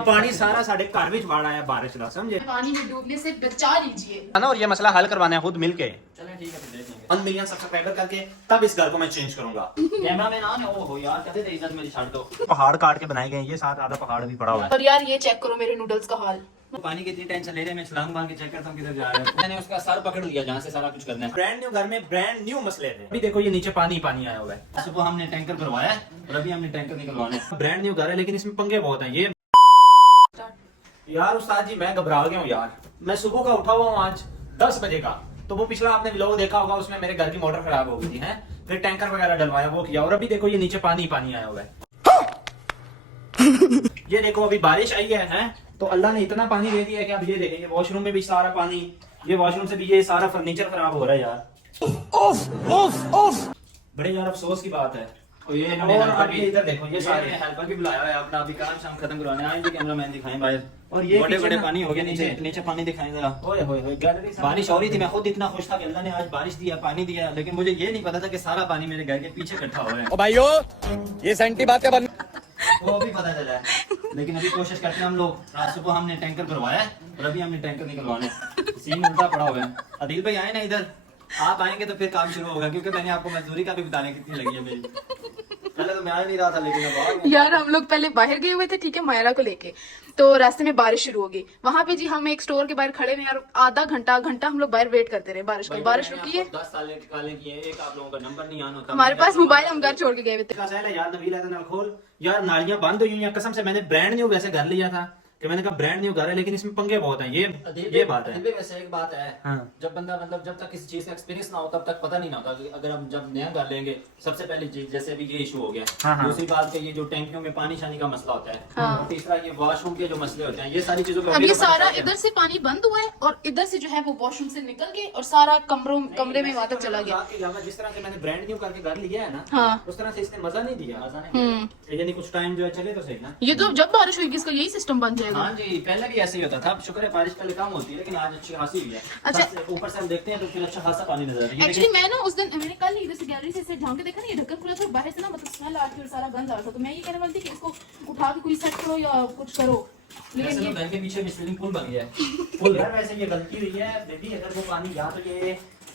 पानी सारा साढ़े घर में बाढ़ आया बारिश का, समझे? पानी में डूबने से बचा लीजिए है ना। और ये मसला हल करवाना है खुद मिलके। चलें ठीक है, फिर देख लेंगे। 1 मिलियन सब्सक्राइबर करके तब इस घर को मैं चेंज करूंगा। कैमरा मैन ऑन है। ओहो यार, कहते थे इज्जत मेरी छाड़ दो। पहाड़ काट के बनाए गए हैं, ये साथ आधा पहाड़ भी पड़ा हुआ है। और यार ये चेक करो मेरे नूडल्स का हाल। पानी की इतनी टेंशन ले रहे हैं, मैं छलांग मार के चेक करता हूँ किधर जा रहा है। मैंने उसका सर पकड़ लिया जहाँ से सारा कुछ करना है। ब्रांड न्यू घर में ब्रांड न्यू मसले थे। अभी देखो ये नीचे पानी पानी आया हुआ है। सुबह हमने टैंकर भरवाया और अभी हमने टैंकर निकलवाना है। ब्रांड न्यू घर है लेकिन इसमें पंगे बहुत हैं। ये यार उस्ताद जी मैं घबरा गया हूँ यार। मैं सुबह का उठा हुआ हूँ आज 10 बजे का। तो वो पिछला आपने व्लॉग देखा होगा, उसमें मेरे घर की मोटर खराब हो गई थी, हैं? फिर टैंकर वगैरह डलवाया, वो किया। और अभी देखो ये नीचे पानी पानी आया हुआ है। ये देखो अभी बारिश आई है, हैं? तो अल्लाह ने इतना पानी दे दिया है कि अब ये देखें, ये वॉशरूम में भी सारा पानी, ये वॉशरूम से भी ये सारा फर्नीचर खराब हो रहा है यार। बड़े यार अफसोस की बात है। और ये और अब ये इधर देखो, ये सारे हेल्पर भी बुलाया है अपना, अभी काम शाम खत्म करवाने आएंगे। कैमरामैन दिखाएं बाहर। और ये बड़े बड़े किचन- पानी हो गया नीचे, नीचे पानी दिखाएं जरा। ओए होए होए, गैलरी सारी- बारिश हो रही थी, मैं खुद इतना खुश था कि अल्लाह ने आज बारिश दिया, पानी दिया, लेकिन मुझे ये नहीं पता था कि सारा पानी मेरे घर के पीछे इकट्ठा हो रहा है। ओ भाइयों ये सेंटी बात है वो अभी पता चला है, लेकिन अभी कोशिश करते हैं हम लोग। आज सुबह हमने टैंकर भरवाया और अभी हमने टैंकर निकलवाना है। सीन उल्टा पड़ा हुआ है। अदिल भाई आए ना इधर, आप आएंगे तो फिर काम शुरू होगा, क्योंकि मैंने आपको मजदूरी का भी बताने कितनी लगी है मेरी। पहले तो मैं आ नहीं रहा था, लेकिन अब आ गया। यार हम लोग पहले बाहर गए हुए थे, ठीक है, मायरा को लेके। तो रास्ते में बारिश शुरू हो गई। वहां पे जी हम एक स्टोर के बाहर खड़े हुए यार, आधा घंटा हम लोग बाहर वेट करते रहे बारिश की। बारिश रुकी है, 10 साल काले किए, एक आप लोगों का नंबर नहीं आना होता। हमारे पास मोबाइल, हम घर छोड़ के गए हुए थे। यार नबील है नल खोल यार, नालियां बंद हुई हैं कसम से। मैंने ब्रांड न्यू वैसे घर लिया था कि मैंने कहा ब्रांड न्यू घर है, लेकिन इसमें पंगे बहुत हैं। ये बात है। वैसे एक बात है, हाँ। जब बंदा मतलब जब तक किसी चीज का एक्सपीरियंस ना हो तब तक पता नहीं ना होता कि अगर हम जब नया घर लेंगे, सबसे पहली चीज जैसे अभी ये इशू हो गया। हाँ, हाँ। दूसरी बात के ये जो टैंकियों में पानी शानी का मसला होता है। हाँ। और तीसरा ये वॉशरूम के जो मसले होते हैं, ये सारी चीजों को अब ये सारा इधर से पानी बंद हुआ है और इधर से जो है वो वॉशरूम से निकल के और सारा कमरे में वहां तक चला गया। जिस तरह से मैंने ब्रांड न्यू करके घर लिया है ना, हाँ। उस तरह से इसने मजा नहीं दिया। यानी कुछ टाइम जो है चले तो सही ना। ये तो जब बारिश हुई इसका यही सिस्टम बन जाएगा। हाँ जी, पहले भी ऐसे ही होता था। अब शुक्र है बारिश पहले कम होती है, लेकिन आज अच्छी खासी हुई है। अच्छा। ऊपर से हम देखते हैं तो फिर अच्छा खासा पानी नजर आता है। एक्चुअली मैं ना उस दिन मैंने कल इधर से गैलरी से झांक के देखा ना, ये ढक्कन खुला था, बाहर से ना मतलब स्मेल आ रही थी और सारा गंद आ रहा था। तो मैं ये कहने वाली थी कि इसको उठा के कोई सेट करो या कुछ करो, वैसे लेकिन तो ये घर के पीछे भी स्विमिंग पूल बन गया है। फुल यार वैसे ये गलती हुई है बेबी। अगर वो पानी या तो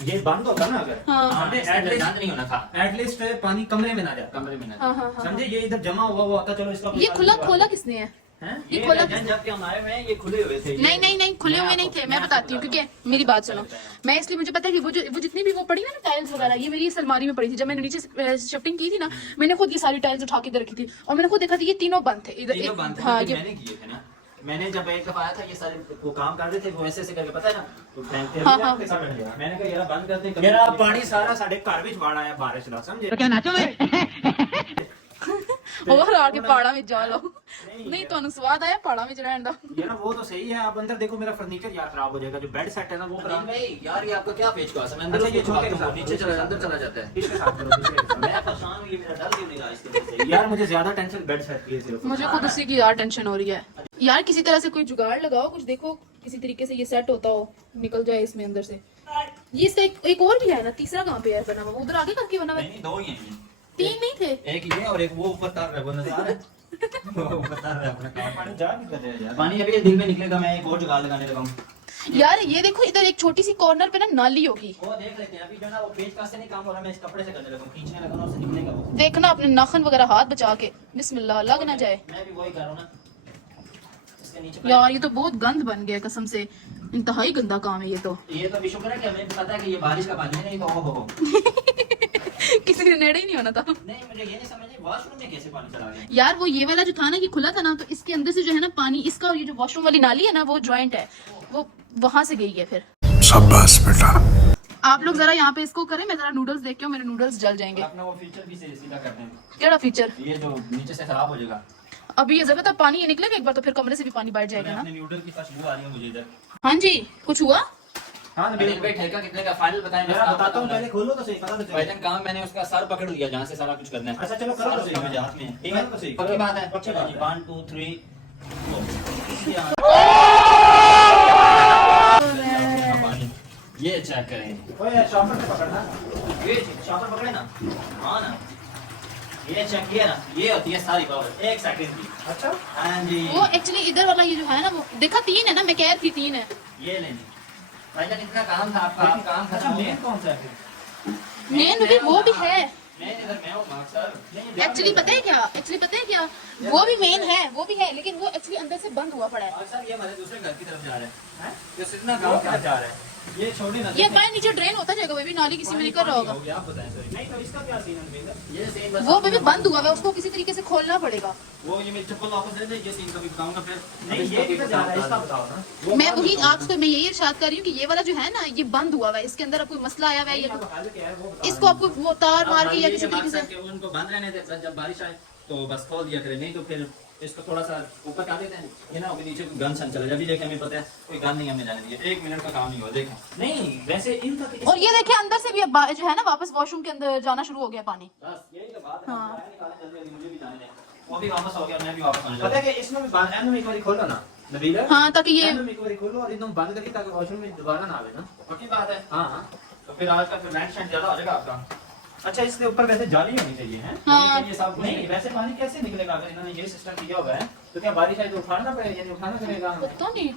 ये बंद होता ना, अगर हाँ। हमने एटलीस्ट नहीं होना था, एटलीस्ट पानी कमरे में ना जाता। कमरे में ना। हाँ हाँ हाँ। समझे? ये इधर जमा हुआ हुआ होता, चलो इसका ये खुला खोला किसने है? हैं? ये खोला जब के हम आए हुए हैं ये खुले हुए थे। नहीं खुले हुए नहीं थे। मैं बताती हूँ, क्योंकि मेरी बात सुनो। मैं इसलिए मुझे पता है कि वो जितनी भी वो पड़ी ना टाइल्स वगैरह, ये मेरी इस अलमारी में पड़ी थी। जब मैंने नीचे शिफ्टिंग की थी ना, मैंने खुद ये सारी टाइल्स उठा के इधर रखी थी और मैंने खुद देखा था ये तीनों बंद थे इधर। तीनों बंद थे, हाँ लेकिन ये मैंने किए थे ना। मैंने जब एक दफा आया था, ये सारे वो काम कर रहे थे, वो ऐसे करके पता है ना, तो फेंकते हाँ, हाँ। मैंने कहा यार बंद करते हैं। मेरा पानी सारा साढ़े घर में बाढ़ आया बारिश का, समझे? तो क्या नाचो मैं और आगे पहाड़ा में जा लो। नहीं तो स्वाद आया पहाड़ा में रहने दा। ये ना वो तो सही है। आप अंदर देखो मेरा फर्नीचर यार खराब हो जाएगा। जो बेड सेट है ना वो खराब है। भाई यार ये आपका क्या पेच का है? अंदर अच्छा, ये छोटे के साथ नीचे चला अंदर चला जाता है। इसके साथ करो, दूसरे के साथ। मैं परेशान हूँ, ये मेरा डर क्यों नहीं रहा इसके वजह से? यार मुझे ज्यादा टेंशन बेड सेट की है सिर्फ। मुझे खुद उसी की यार टेंशन हो रही है यार। किसी तरह से कोई जुगाड़ लगाओ, कुछ देखो किसी तरीके से ये सेट होता हो, निकल जाए इसमें अंदर से। ये इसका एक और भी है ना, तीसरा कहाँ पे है बना हुआ? उधर आगे करके बना हुआ है। नहीं, दो ही हैं। 3 नहीं थे? एक ये और एक वो ऊपर तार रहा है, वो नजर आ रहा है। वो ऊपर तार रहा है अपना काम। पानी जा नहीं कर रहा है यार। पानी अभी दिन में निकलेगा, मैं एक और जुगाड़ लगाने लगा हूँ। यार ये देखो इधर एक छोटी सी कॉर्नर पे ना नाली होगी। वो देख लेते हैं। अभी जो ना वो पेच का से नहीं काम हो रहा, मैं इस कपड़े से करने लगा हूँ, खींचने लगा ना, उससे निकलेगा वो। देखना अपने नाखून वगैरह हाथ बचा के, बिस्मिल्लाह, लग ना जाए। मैं भी वही कर रहा हूँ ना, इसके नीचे। यार ये तो बहुत गंद बन गया कसम से, इंतहाई गंदा काम है ये तो। ये तो अभी शुक्र है कि हमें पता है कि ये बारिश का पानी है, नहीं तो हो। किसी ने नेड़े ही नहीं होना था। नहीं, मुझे ये नहीं समझ आई वॉशरूम में कैसे पानी चला गया। यार वो ये वाला जो था ना, ये खुला था ना, तो इसके अंदर से जो है ना पानी, इसका और ये जो वॉशरूम वाली नाली है ना, वो ज्वाइंट है, वो वहां से गई है। फिर शाबाश बेटा आप लोग जरा यहाँ पे इसको करें, मैं जरा नूडल्स देख के मेरे नूडल्स जल जाएंगे। अपना वो फीचर भी सीधा करते हैं। केड़ा फीचर? ये जो नीचे से खराब हो जाएगा। अभी ये जब तक पानी ये निकलेगा एक बार, तो फिर कमरे से भी पानी बैठ जाएगा ना। अपने नूडल की खुशबू आ रही है मुझे इधर। हाँ जी, कुछ हुआ? हाँ अनिल भाई ठेका कितने का फाइनल बताएं? मैं बताता हूँ, पहले खोलो तो सही, पता तो चले। भाईजान काम मैंने उसका सर पकड़ लिया जहाँ से सारा कुछ करना है। अच्छा चलो करो तो सही। मेरे हाथ में है। ठीक करो तो सही। है, पक्की बात है। पक्की चलो बात जी, है। 1 2 3 ये चेक करें। ओए शॉपर से पकड़ना। ये शॉपर पकड़े ना। हाँ ना, ये चेक किया ना, ये होती है सारी पावर 1 सेकंड की। अच्छा हाँ जी, वो एक्चुअली इधर वाला ये जो है ना, वो देखा 3 है ना, मैं कह रही थी 3 है। ये लेनी भाईजान, इतना काम था आपका, आप काम अच्छा खत्म मेन कौन सा है फिर? मेन भी वो भी है मैं इधर मैं हूँ मार्क सर। एक्चुअली। पता है क्या, वो भी मेन है, वो भी है, लेकिन वो एक्चुअली अंदर से बंद हुआ पड़ा है। मार्क सर, ये हमारे दूसरे घर की तरफ जा रहे हैं, ये इतना काम क्या जा रहा है, ये छोड़ी ना। ये बाहर नीचे ड्रेन होता जाएगा, वो भी नाली किसी में निकल रहा होगा। आप बताएं सर। नहीं तो इसका क्या सीन है नबील? ये सीन बस वो भी बंद हुआ है, उसको किसी तरीके से खोलना पड़ेगा। वो ये मेरी चप्पल वापस दे दे, ये सीन कभी बताऊंगा फिर। नहीं ये किधर जा रहा है इसका बताओ ना। मैं वही आपको मैं यही इरशाद कर रही हूँ कि ये वाला जो है ना, ये बंद हुआ हुआ है, इसके अंदर अब कोई मसला आया हुआ है, इसको आपको वो तार मार के या किसी तरीके से। उनको बंद रहने दे, जब बारिश आए तो बस खोल दिया करें, नहीं तो फिर इसको थोड़ा सा ऊपर कर देते हैं। ये ना अभी नीचे गन सन चले, अभी देखें हमें पता है कोई गन नहीं हमने जाने दिया, 1 मिनट का काम नहीं हुआ, देखें। नहीं वैसे इनका और ये देखिए अंदर से भी अब जो है ना, वापस वॉशरूम के अंदर जाना शुरू हो गया पानी। बस यही तो बात है। हाँ। बाहर निकालें जल्दी जल्दी, मुझे भी जाने दें। वो भी वापस हो गया, मैं भी वापस आने पता लगा। है कि इसमें भी बंद एंड में एक बार खोलो ना नबील। हाँ, ताकि ये एंड में एक बार खोलो और एकदम बंद करके, ताकि वॉशरूम में दोबारा ना आवे ना। पक्की बात है। हाँ हाँ। तो फिर आज का फिर रेंट शेंट ज्यादा हो जाएगा आपका। अच्छा इसके ऊपर वैसे जाली होनी चाहिए है? हाँ। ये सब नहीं वैसे पानी कैसे निकलेगा अगर इन्होंने ये सिस्टम किया हुआ है? तो क्या बारिश आई तो उठाना पड़ेगा, यानी उठाना पड़ेगा हमें? तो नहीं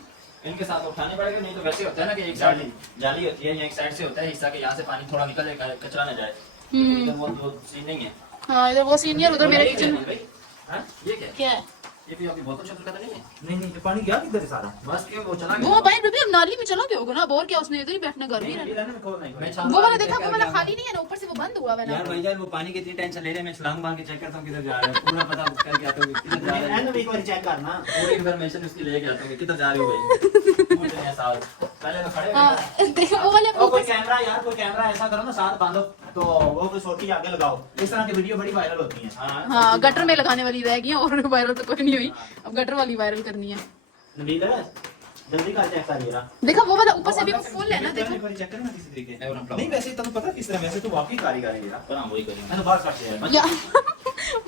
इनके साथ उठाने पड़ेगे, नहीं तो वैसे होता है ना कि एक साइड जाली होती है, एक साइड से होता है हिस्सा के, यहाँ से पानी थोड़ा निकल जाए, कचरा ना जाए। इधर वो सीन नहीं है। हाँ, इधर वो सीनियर, उधर मेरा किचन। भाई हाँ, ये क्या है? क्या है ये भी आपकी बोतल शोतल का तो नहीं है? नहीं नहीं, ये पानी गया किधर है सारा? बस क्यों वो चला वो भाई रबी अब नाली में चला गया होगा ना, अब और क्या, उसने इधर ही बैठना, घर में रहना। वो वाला देखा, वो वाला खाली नहीं है ना, ऊपर से वो बंद हुआ है ना। यार भाईजान, वो पानी की इतनी टेंशन ले रहे हैं, मैं छलांग मार के चेक करता हूँ किधर जा रहा है, पूरा पता करके आता हूँ किधर जा रहा है, एंड में एक बार चेक करना। पूरी इन्फॉर्मेशन उसकी लेके आता हूँ किधर जा रही हो भाई। पूछ रहे हैं साल पहले तो खड़े हाँ, देखो वो वाले और कोई कैमरा यार, कोई कैमरा ऐसा करो ना साथ बांधो, तो वो कोई सोटी आगे लगाओ। इस तरह की वीडियो बड़ी वायरल होती है। हाँ, गटर में लगाने वाली रह गई है, और वायरल तो कोई नहीं हुई, अब गटर वाली वायरल करनी है। नबील जल्दी कर चेक कर जरा। देखा वो वाला ऊपर से भी फुल है ना, देखो। एक बार चेक करना किसी तरीके है, और नहीं वैसे तुम पता किस तरह, वैसे तो वाकई कारीगर है यार। पर हम वही करेंगे। मैं तो बात करते हैं या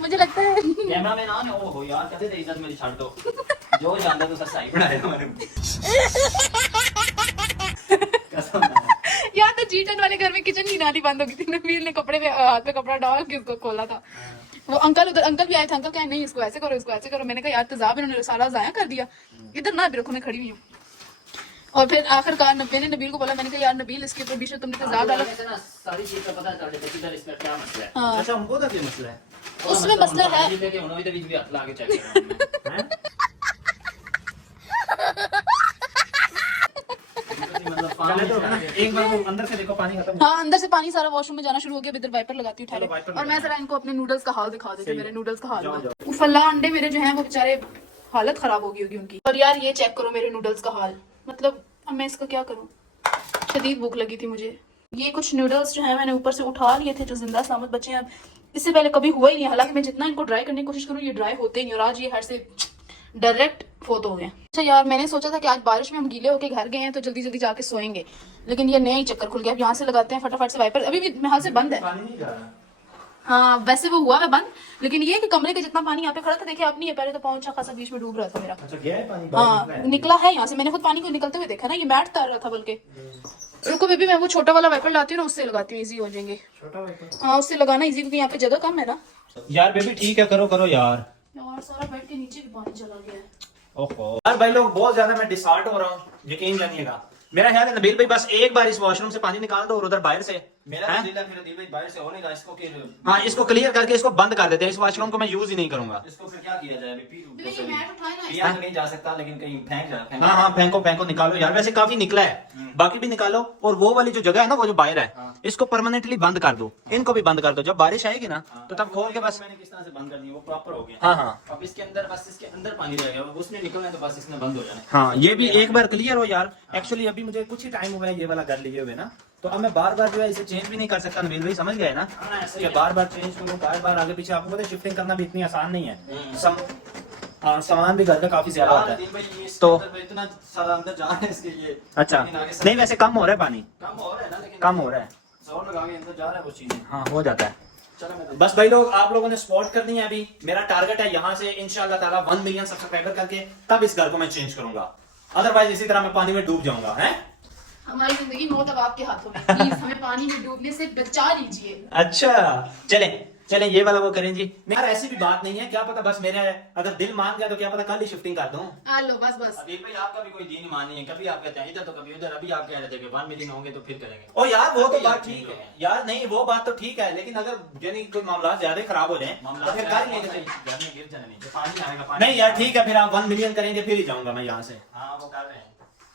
मुझे लगता है कैमरा मैन ऑन है, ओहो यार कहते थे इज्जत मेरी छाड़ दो, जो जानता तो सही बनाया हमारे कसम है। यार तो G10 वाले घर में किचन की नाली बंद हो गई थी, नबील ने कपड़े में हाथ में कपड़ा डाल के उसको खोला था। वो अंकल उधर, अंकल भी आए थे, अंकल कहे नहीं इसको ऐसे करो, इसको ऐसे करो। मैंने कहा यार तेजाब इन्होंने सारा जाया कर दिया, इधर ना भी रखो, मैं खड़ी हुई हूँ। और फिर आखिरकार मैंने नबील को बोला, मैंने कहा यार नबील इसके ऊपर बीच में तुमने तेजाब डाला। सारी चीज का पता चल जाता है किधर इसका क्या मसला है। हाँ, अच्छा उनको तो क्या मसला है? उसमें मसला है। लेके उन्होंने इधर बीच में हाथ लगा के चेक कर रहा हूं मैं। मतलब चले तो ना, एक बार वो अंदर से देखो पानी खत्म। हाँ, अंदर से पानी सारा वॉशरूम में जाना शुरू हो गया। इधर वाइपर लगाती हूँ चलो, ठहरो। वाइपर और मैं जरा इनको अपने नूडल्स का हाल दिखा देती हूँ, मेरे नूडल्स का हाल। जाओ, जाओ। उफल्ला अंडे मेरे जो हैं वो बेचारे हालत खराब हो गई होगी उनकी। और यार ये चेक करो मेरे नूडल्स का हाल, मतलब अब मैं इसका क्या करूँ, शदीद भूख लगी थी मुझे। ये कुछ नूडल्स जो है मैंने ऊपर से उठा लिए थे, जो जिंदा सलामत बचे हैं। अब इससे पहले कभी हुआ ही नहीं, हालांकि मैं जितना इनको ड्राई करने की कोशिश करूँ ये ड्राई होते ही नहीं, और आज ये हर से डायरेक्ट फोत हो गए। अच्छा यार, मैंने सोचा था कि आज बारिश में हम गीले होके घर गए हैं तो जल्दी जल्दी जाके सोएंगे, लेकिन ये नया ही चक्कर खुल गया। अब यहाँ से लगाते हैं फटाफट से वाइपर, अभी भी मेरे से बंद है। पानी नहीं जा रहा। हाँ, वैसे वो हुआ है बंद, लेकिन ये कि कमरे के जितना पानी यहाँ पे खड़ा था, देखिए अब नहीं है, पहले तो पाँव अच्छा खासा बीच में डूब रहा था मेरा। अच्छा गया है पानी? हाँ, निकला है यहाँ से, मैंने खुद पानी को निकलते हुए देखा ना, ये मैट तार रहा था बल्कि। रुको बेबी, मैं वो छोटा वाला वाइपर लाती हूँ ना, उससे लगाती हूँ, इजी हो जाएंगे। छोटा वाइपर? हाँ, उससे लगाना इजी, क्योंकि यहाँ पे जगह कम है ना। यार बेबी ठीक है, करो करो यार। यार सारा बेड के नीचे भी पानी चला गया है। ओहो यार भाई लोग, बहुत ज्यादा मैं डिसहार्ट हो रहा हूँ, यकीन जानिएगा। मेरा ख्याल है नबील भाई बस एक बार इस वॉशरूम से पानी निकाल दो और उधर बाहर से मेरा दिल है फिर दिल भाई बाहर से होने का, इसको फिर हाँ इसको क्लियर करके इसको बंद कर देते हैं। इस वॉशरूम को मैं यूज ही नहीं करूंगा। इसको फिर क्या किया जाए अभी? ये मैट उठाए ना, पिया तो नहीं जा सकता, लेकिन कहीं फेंक जाए। हाँ हाँ, फेंको फेंको, निकालो यार। वैसे काफी निकला है, बाकी भी निकालो। और वो वाली जो जगह है ना, वो जो बाहर है, इसको परमानेंटली बंद कर दो। इनको भी बंद कर दो, जब बारिश आएगी ना तो तब खोल के बस। मैंने किस तरह से बंद कर दिया, वो प्रॉपर हो गया। हाँ हाँ अब इसके अंदर बस इसके अंदर पानी रह गया, उसने निकलना है तो बस इसने बंद हो जाना है। हाँ, ये भी एक बार क्लियर हो यार। एक्चुअली अभी मुझे कुछ ही टाइम हुआ है ये वाला घर लिए हुए ना, तो अब मैं बार बार जो है इसे चेंज भी नहीं कर सकता। नबील भाई समझ गए ना, कि बार बार चेंज करूँ, बार बार आगे पीछे। आपको पता है शिफ्टिंग करना भी इतनी आसान नहीं है। हाँ, सामान भी घर का काफी ज्यादा होता है। तो इतना सारा अंदर जा रहा है इसके ये। अच्छा नहीं, वैसे कम हो रहा है पानी, कम हो रहा है ना, लेकिन कम हो रहा है। जोर लगा के अंदर जा रहा है वो चीजें। हाँ हो जाता है। चलो मैं बस भाई लोग, आप लोगों ने सपोर्ट करनी है। अभी मेरा टारगेट है यहाँ से इंशाल्लाह ताला 1 मिलियन सब्सक्राइबर करके तब इस घर को मैं चेंज करूंगा, अदरवाइज इसी तरह मैं पानी में डूब जाऊंगा। है हमारी जिंदगी मौत अब आपके हाथों में, प्लीज हमें पानी में डूबने से बचा लीजिए। अच्छा चले, चलें ये वाला वो करें जी। यार ऐसी भी बात नहीं है, क्या पता बस मेरे अगर दिल मान गया तो क्या पता कल ही शिफ्टिंग कर दूं। आ लो बस बस। अभी भाई आपका भी कोई दीन ईमान नहीं है, कभी आप कहते हैं इधर तो कभी उधर। अभी आप कह रहे थे कि 1 मिलियन होंगे तो फिर करेंगे। ओ यार वो तो अभी बात आप ठीक ठीक है हो। यार, नहीं वो बात तो ठीक है, लेकिन अगर यानी कोई मामला ज्यादा खराब हो जाए मामला तो फिर कर लेंगे। घर में गिर जाने नहीं, जो पानी आएगा पानी। नहीं यार ठीक है, फिर आप 1 मिलियन करेंगे फिर ही जाऊंगा मैं यहाँ से। हाँ वो कर रहे हैं।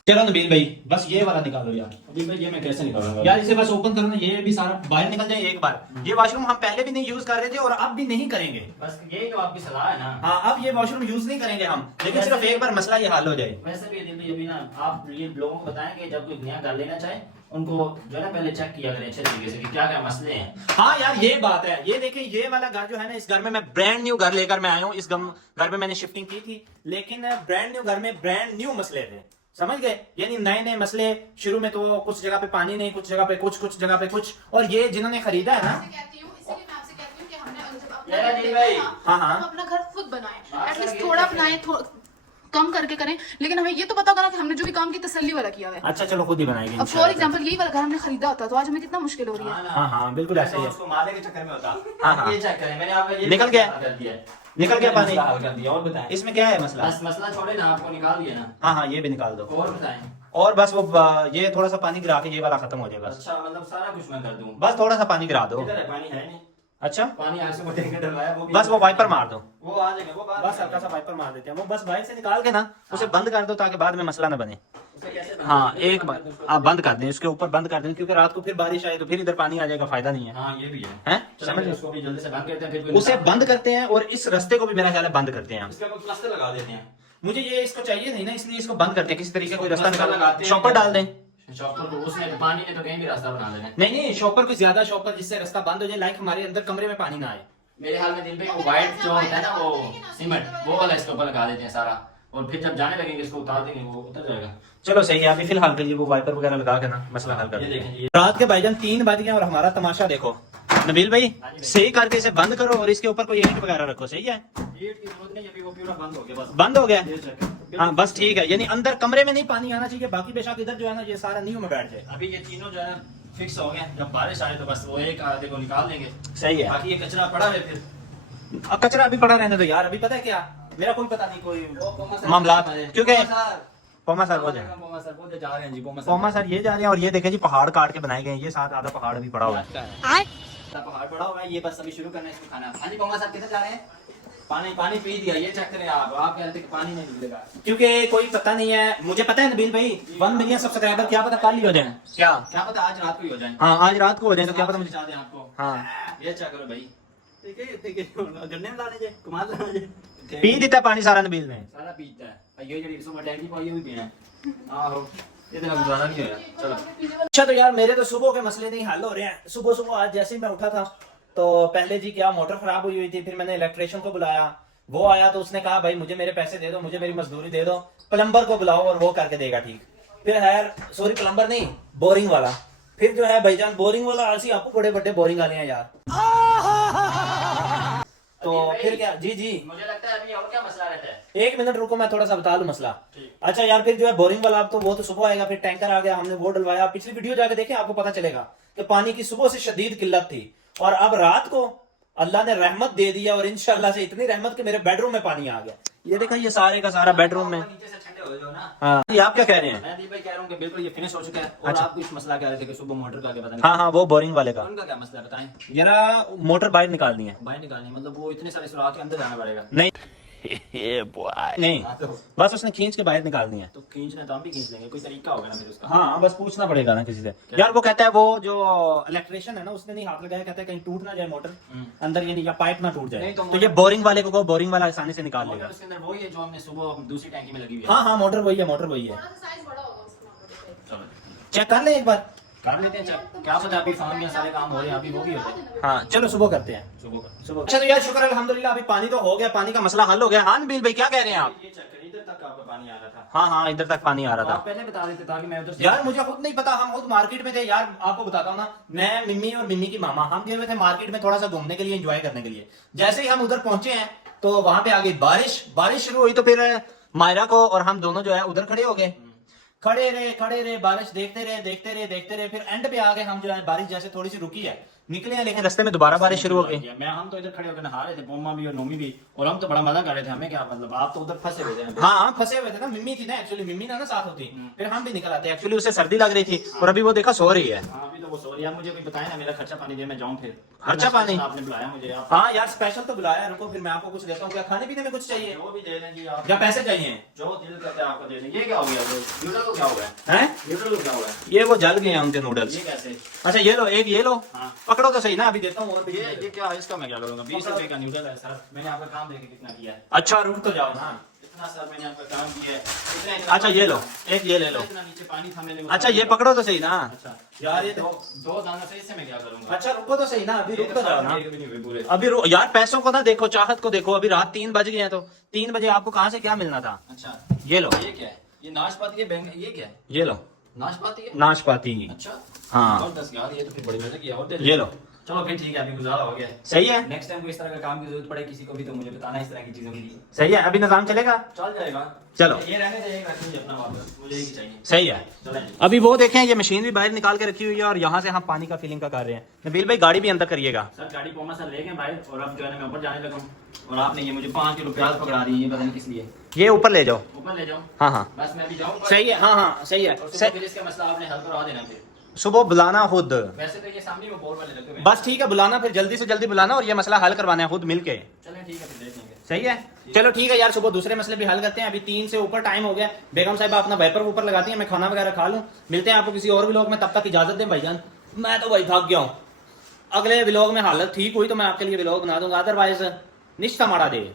चलो नबील भाई बस ये वाला निकालो यार। अभी भाई ये मैं कैसे निकालूंगा यार इसे बस ओपन करो ना, ये भी सारा बाहर निकल जाए एक बार। ये वॉशरूम हम पहले भी नहीं यूज कर रहे थे और अब भी नहीं करेंगे। बस यही तो आपकी सलाह है ना। हाँ अब ये वॉशरूम यूज नहीं करेंगे हम, लेकिन सिर्फ एक बार मसला ये हल हो जाए। वैसे भी अदिल भाई अभी ना आप ये लोगों को बताएं कि जब कोई नया घर लेना चाहे उनको जो है ना पहले चेक किया करें अच्छे तरीके से कि क्या क्या मसले हैं। हाँ यार ये बात है। ये देखिए ये वाला घर जो है ना, इस घर में मैं ब्रांड न्यू घर लेकर मैं आया हूँ। इस घर में मैंने शिफ्टिंग की थी, लेकिन ब्रांड न्यू घर में ब्रांड न्यू मसले थे, समझ गए? यानी नए नए मसले। शुरू में तो कुछ जगह पे पानी नहीं, कुछ जगह पे कुछ जगह पे कुछ। और ये जिन्होंने खरीदा है ना, इसीलिए मैं आपसे कहती हूँ कि हमने जब अपना यार घर अनिल लेना भाई, है, हाँ, हाँ। हम अपना घर खुद बनाएं, हाँ, एटलीस्ट सर, थोड़ा ये बनाएं, कम करके करें, लेकिन हमें ये तो पता होगा ना कि हमने जो भी काम किया तसल्ली वाला किया हुआ है। अच्छा चलो खुद ही बनाएंगे अब फॉर एग्जांपल यही वाला घर हमने खरीदा होता तो आज हमें कितना मुश्किल हो रही है। हाँ हाँ बिल्कुल ऐसे ही है। उसको मारने के चक्कर में होता। हाँ, हाँ। ये चेक करें, मैंने आपका ये निकल गया? कर दिया है। निकल गया पानी? मसला हल कर दिया। और बताएं इसमें क्या है मसला? बस मसला छोड़े ना, आपको निकाल दिया ना। हाँ हाँ ये भी निकाल दो। और बताएं। और बस वो ये थोड़ा सा पानी गिरा के ये वाला खत्म हो जाए बस। अच्छा मतलब सारा कुछ मैं कर दूं? बस थोड़ा सा पानी गिरा दो। इधर है पानी है नहीं। अच्छा पानी आग से उठे के डलवाया वो भी। बस वो वाइपर मार दो। वो आ जाएगा वो बाद बस हल्का सा वाइपर मार देते हैं, वो बस बाइक से निकाल के ना उसे बंद कर दो ताकि बाद में मसला ना बने। उसे कैसे बंद हाँ करेंगे? एक बार आप बंद कर दें, इसके ऊपर बंद कर दें, क्योंकि रात को फिर बारिश आए तो फिर इधर पानी आ जाएगा, फायदा नहीं है। हाँ ये भी है। हैं? चलो समझ फिर गए? उसको भी जल्दी से बंद करते हैं, फिर कोई उसे निकाल- बंद करते हैं और इस रास्ते को भी मेरा ख्याल है बंद करते हैं हम। इसके ऊपर प्लास्टर लगा देते हैं। मुझे ये इसको चाहिए नहीं ना, इसलिए इसको बंद करते हैं, किसी तरीके कोई रास्ता प्लास्टर निकाल लगाते हैं। शॉपर डाल दें। शॉपर को उसने तो पानी ने तो कहीं भी रास्ता बना देना है। नहीं नहीं शॉपर कोई ज्यादा शॉपर जिससे रास्ता बंद हो जाए, लाइक हमारे अंदर कमरे में पानी ना आए। मेरे हाल में दिल पे वो व्हाइट जो होता है ना वो सीमेंट वो वाला इसके ऊपर लगा देते हैं सारा, और फिर जब जाने लगेंगे इसको उतार देंगे वो उतर जाएगा। चलो सही है, अभी फिलहाल के लिए वो वाइपर वगैरह लगा के ना मसला हल कर ये देंगे। देखें ये रात के भाईजान 3 बज गए और हमारा तमाशा देखो। नबील भाई सही करके इसे बंद करो और इसके ऊपर कोई ईंट वगैरह रखो, सही है? गेट की जरूरत नहीं, अभी वो पूरा बंद हो गया बस। बंद हो गया? ये check। हाँ बस ठीक है, यानी अंदर कमरे में नहीं पानी आना चाहिए, बाकी बेशक इधर जो है ना ये सारा नींव में बैठ जाए। अभी ये तीनों जो है फिक्स हो गए, जब बारिश आए तो बस वो एक आधे को निकाल देंगे। सही है। बाकी ये कचरा पड़ा है फिर अब कचरा अभी पड़ा रहने दो यार, अभी पता है क्या मेरा कोई पता नहीं कोई मामला मामला, क्योंकि पोमा सर वो जाए। जा रहे हैं जी पोमा सर ये जा रहे हैं और ये देखें जी पहाड़ काट के बनाए गए हैं, ये साथ आधा पहाड़ भी पड़ा हुआ है। पहाड़ पड़ा हुआ है, ये बस अभी शुरू करना है इसको खाना। हाँ जी पोमा साहब किधर जा रहे हैं? पानी पी दिया, ये चेक करें आप कह रहे थे कि पानी नहीं मिलेगा। क्योंकि कोई पता नहीं है, मुझे पता है नबील भाई 1 मिलियन सब्सक्राइबर क्या पता कल ही हो जाए। क्या क्या पता आज रात को ही हो जाए। हाँ आज रात को हो जाए तो क्या पता मुझे। चाह दें आपको। हाँ ये चेक करो भाई, ठीक है गन्ने में ला लीजिए, कमाल ला लीजिए। पी देता है पानी सारा नबील ने। सारा पीता है ये जो सुबह टैंकी पाई है भी पीना है। आहो ये तो गुजारा नहीं होया। चलो अच्छा तो यार मेरे तो सुबह के मसले नहीं हल हो रहे हैं। सुबह सुबह आज जैसे ही मैं उठा था तो पहले जी क्या मोटर खराब हुई थी, फिर मैंने इलेक्ट्रिशियन को बुलाया, वो आया तो उसने कहा भाई मुझे मेरे पैसे दे दो, मुझे मेरी मजदूरी दे दो, प्लम्बर को बुलाओ और वो करके देगा ठीक। फिर है सॉरी प्लम्बर नहीं बोरिंग वाला, फिर जो है भाईजान बोरिंग वाला ऐसी आपको बड़े बड़े बोरिंग वाले हैं यार। तो फिर क्या जी जी मुझे लगता है अभी और क्या मसला रहता है। 1 मिनट रुको मैं थोड़ा सा बता दूं मसला। अच्छा यार फिर जो है बोरिंग वाला अब तो वो तो सुबह आएगा, फिर टैंकर आ गया, हमने वो डलवाया। पिछली वीडियो जाके देखें आपको पता चलेगा कि पानी की सुबह से शदीद किल्लत थी और अब रात को अल्लाह ने रहमत दे दिया और इंशाल्लाह से इतनी रहमत कि मेरे बेडरूम में पानी आ गया। ये देखा ये सारे का सारा बेडरूम में। नीचे से ठंडे हो जाओ ना। हाँ ये आप क्या कह रहे हैं? मैं दीप भाई कह रहा हूँ कि बिल्कुल ये फिनिश हो चुका है। और अच्छा। आप कुछ मसला कह रहे थे कि सुबह मोटर का क्या पता नहीं। हाँ हाँ वो बोरिंग वाले का उनका क्या मसला है बताएं। जरा मोटर बाहर निकालनी है। बाहर निकालनी मतलब वो इतने सारे सुराख के अंदर जाना पड़ेगा। नहीं नहीं हाँ, तो बस उसने खींच के बाहर निकालनी है। तो खींचना तो हम भी खींच लेंगे, कोई तरीका होगा ना फिर उसका। हाँ बस पूछना पड़ेगा ना किसी से। यार वो कहता है वो जो इलेक्ट्रिशियन है ना उसने नहीं हाथ लगाया, कहता है कहीं टूट ना जाए मोटर अंदर ये या पाइप ना टूट जाए। नहीं, तो तो ये बोरिंग वाले को बोरिंग वाला आसानी से निकाल मोटर लेगा। उसके अंदर वही है जो हमने सुबह दूसरी टैंकी में लगी हुई है। हाँ हाँ मोटर वही है, मोटर वही है। साइज बड़ा होगा उसका। चलो चेक कर ले एक बार। कर लेते हैं चेक, क्या पता अभी फार्म में सारे काम हो रहे हैं अभी वो भी हो जाए हाँ चलो सुबह करते हैं। सुबह का। सुबह अच्छा तो यार शुक्र अल्हम्दुलिल्लाह अभी पानी तो हो गया, पानी का मसला हल हो गया। हाँ नबील भाई क्या कह रहे हैं आप? ये चेक करिए, इधर तक आपका पानी आ रहा था। हाँ हाँ इधर तक पानी आ रहा आप था। पहले बता देते ताकि मैं उधर से। यार मुझे खुद नहीं पता, हम खुद मार्केट में थे यार। आपको बताता हूँ ना, मैं मिम्मी और मिम्मी की मामा हम गए हुए थे मार्केट में थोड़ा सा घूमने के लिए, एंजॉय करने के लिए। जैसे ही हम उधर पहुंचे हैं तो वहां पे आ गई बारिश शुरू हुई। तो फिर मायरा को और हम दोनों जो है उधर खड़े हो गए। खड़े रहे बारिश देखते रहे। फिर एंड पे आ गए हम जो है, बारिश जैसे थोड़ी सी रुकी है निकले हैं लेकिन रास्ते में दोबारा बारिश शुरू हो गई। हम तो इधर खड़े होकर नहा रहे थे, पोमा भी और नोमी भी, और हम तो बड़ा मजा कर रहे थे। हमें क्या मतलब, आप तो उधर फंसे हुए थे। हाँ फंसे हुए थे ना, मिम्मी थी ना एक्चुअली, मिम्मी ना साथ होती फिर हम भी निकल आते। एक्चुअली उसे सर्दी लग रही थी और अभी वो देखा सो रही है। हाँ, अभी तो वो सॉरी यार, मुझे कोई बताया ना, मेरा खर्चा पानी दे, मैं जाऊँ फिर। खर्चा पानी? आपने बुलाया मुझे, आप हाँ यार स्पेशल तो बुलाया, रुको फिर मैं आपको कुछ देता हूँ। क्या खाने पीने में कुछ चाहिए? जो भी दे दें जी आप, या पैसे चाहिए? जो दिल करता है आपको दे दें। ये क्या हो गया? न्यूडल को क्या हुआ है? हैं? न्यूडल को क्या हुआ है? ये वो जल गए हैं उनके नूडल्स। ये कैसे? अच्छा ये लो, एक ये लो, हाँ। पकड़ो तो सही ना, अभी देता हूँ। और भी ये क्या है? इसका मैं क्या करूँगा? 20 रुपए का न्यूडल है सर, मैंने आपका काम देखे कितना किया है। अच्छा रुक तो जाओ ना। इतना सर मैंने आपका काम किया है, इतना अच्छा ये लो, एक ये ले लो। इतना नीचे पानी था मैंने। अच्छा ये पकड़ो तो सही ना। अच्छा यार ये दो दाना से इससे मैं क्या करूँगा? अच्छा रुको तो सही ना, अभी रुक तो जाओ ना। एक भी नहीं हुए पूरे। अभी यार पैसों को ना देखो, चाहत को देखो। अभी रात 3 बज गए हैं, तो 3 बजे आपको कहाँ से क्या मिलना था? अच्छा ये लो, ये क्या है? ये नाशपाती के बैंगन, ये क्या है? ये लो नाशपाती है? नाशपाती। अच्छा हाँ। जबरदस्त यार, ये तो फिर बड़ी मजे की है। और दे दे। ये लो, चलो फिर ठीक है, अभी गुजारा हो गया। सही है नेक्स्ट टाइम को इस तरह का काम की जरूरत पड़े किसी को भी तो मुझे बताना, इस तरह की चीजों के लिए। सही है। अभी निजाम चलेगा, चल जाएगा। चलो। ये रहने दे, एक रख लीजिए अपना वापस, मुझे एक ही चाहिए। सही है। चलें जी। अभी वो देखें, ये मशीन भी बाहर निकाल के रखी हुई है और यहाँ से हम पानी का फिलिंग का कर रहे हैं। नबील भाई गाड़ी भी अंदर करिएगा। सर गाड़ी पोमा सर ले गए भाई, और अब जो है ना मैं ऊपर जाने लगा हूँ, और आपने ये मुझे 5 किलो प्याज पकड़ा दी, ये पता नहीं किस लिए। ये ऊपर ले जाओ। ऊपर ले जाओ। हाँ हाँ बस मैं भी जाऊँ। सही है। हाँ हाँ सही है। और सुबह फिर इसका मसला आपने हल करवा देना फिर। सुबह बुलाना खुद। वैसे तो ये सामने में बोर्ड वाले लगे हुए हैं। बस ठीक है, बुलाना फिर जल्दी से जल्दी बुलाना और ये मसला हल करवाना है खुद मिलके। चलें ठीक है, फिर देख लेंगे। सही है। चलो ठीक है यार, सुबह दूसरे मसले भी हल करते हैं। अभी 3 से ऊपर टाइम हो गया। बेगम साहिबा अपना वाइपर ऊपर लगाती हैं, मैं खाना वगैरह खा लूं। मिलते हैं आपको किसी और व्लॉग में, तब तक इजाजत दें भाईजान। मैं तो भाई थक गया हूँ। अगले व्लॉग में हालत ठीक हुई तो मैं आपके लिए व्लॉग बना दूंगा, अदरवाइज निश्ता मारा दे।